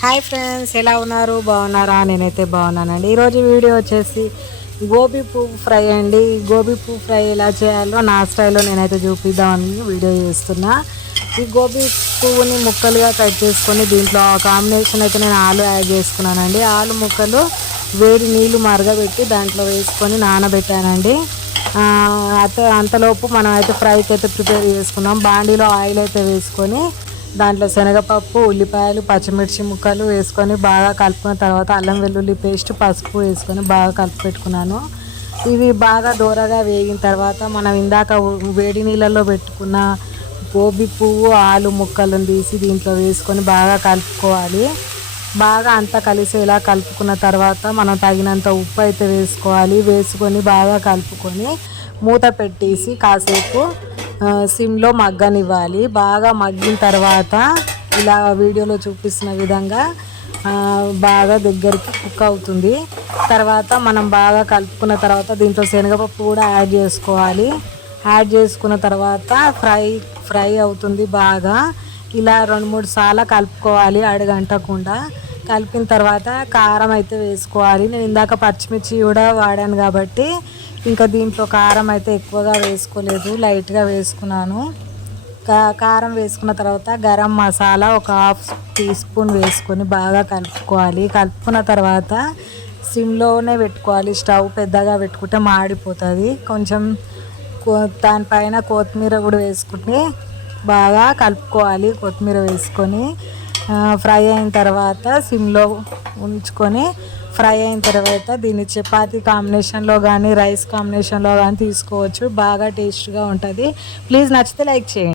Hi friends, ఎలా ఉన్నారు? బాగున్నారా? నేనైతే బాగున్నానండి. ఈరోజు వీడియో వచ్చేసి గోబీ పువ్వు ఫ్రై అండి. గోబీ పువ్వు ఫ్రై ఎలా చేయాలో నా స్టైల్లో నేనైతే చూపిద్దామని వీడియో చేస్తున్నా. ఈ గోబీ పువ్వుని ముక్కలుగా కట్ చేసుకొని దీంట్లో కాంబినేషన్ అయితే నేను ఆలు యాడ్ చేసుకున్నానండి. ఆలు ముక్కలు వేడి నీళ్ళు మరగబెట్టి దాంట్లో వేసుకొని నానబెట్టానండి. అంతలోపు మనం అయితే ఫ్రైకి అయితే ప్రిపేర్ చేసుకున్నాం. బాండీలో ఆయిల్ అయితే వేసుకొని దాంట్లో శనగపప్పు, ఉల్లిపాయలు, పచ్చిమిర్చి ముక్కలు వేసుకొని బాగా కలుపుకున్న తర్వాత అల్లం వెల్లుల్లి పేస్ట్, పసుపు వేసుకొని బాగా కలిపి పెట్టుకున్నాను. ఇవి బాగా దూరగా వేగిన తర్వాత మనం ఇందాక వేడి నీళ్ళల్లో పెట్టుకున్న గోబీ పువ్వు, ఆలు ముక్కలను తీసి దీంట్లో వేసుకొని బాగా కలుపుకోవాలి. బాగా అంతా కలిసేలా కలుపుకున్న తర్వాత మనం తగినంత ఉప్పు అయితే వేసుకోవాలి. వేసుకొని బాగా కలుపుకొని మూత పెట్టేసి కాసేపు సిమ్లో మగ్గనివ్వాలి. బాగా మగ్గిన తర్వాత ఇలా వీడియోలో చూపిస్తున్న విధంగా బాగా దగ్గరికి కుక్ అవుతుంది. తర్వాత మనం బాగా కలుపుకున్న తర్వాత దీంట్లో శనగపప్పు కూడా యాడ్ చేసుకోవాలి. యాడ్ చేసుకున్న తర్వాత ఫ్రై అవుతుంది. బాగా ఇలా 2-3 సార్లు కలుపుకోవాలి అడుగంటకుండా. కలిపిన తర్వాత కారం అయితే వేసుకోవాలి. నేను ఇందాక పచ్చిమిర్చి కూడా వాడాను కాబట్టి ఇంకా దీంట్లో కారం అయితే ఎక్కువగా వేసుకోలేదు, లైట్గా వేసుకున్నాను. కారం వేసుకున్న తర్వాత గరం మసాలా ఒక 1/2 టీ స్పూన్ వేసుకొని బాగా కలుపుకోవాలి. కలుపుకున్న తర్వాత సిమ్లోనే పెట్టుకోవాలి. స్టవ్ పెద్దగా పెట్టుకుంటే మాడిపోతుంది. కొంచెం దానిపైన కొత్తిమీర కూడా వేసుకుని బాగా కలుపుకోవాలి. కొత్తిమీర వేసుకొని ఫ్రై అయిన తర్వాత సిమ్లో ఉంచుకొని ఫ్రై అయిన తర్వాత దీన్ని చపాతీ కాంబినేషన్లో కానీ రైస్ కాంబినేషన్లో కానీ తీసుకోవచ్చు. బాగా టేస్ట్గా ఉంటుంది. ప్లీజ్ నచ్చితే లైక్ చేయండి.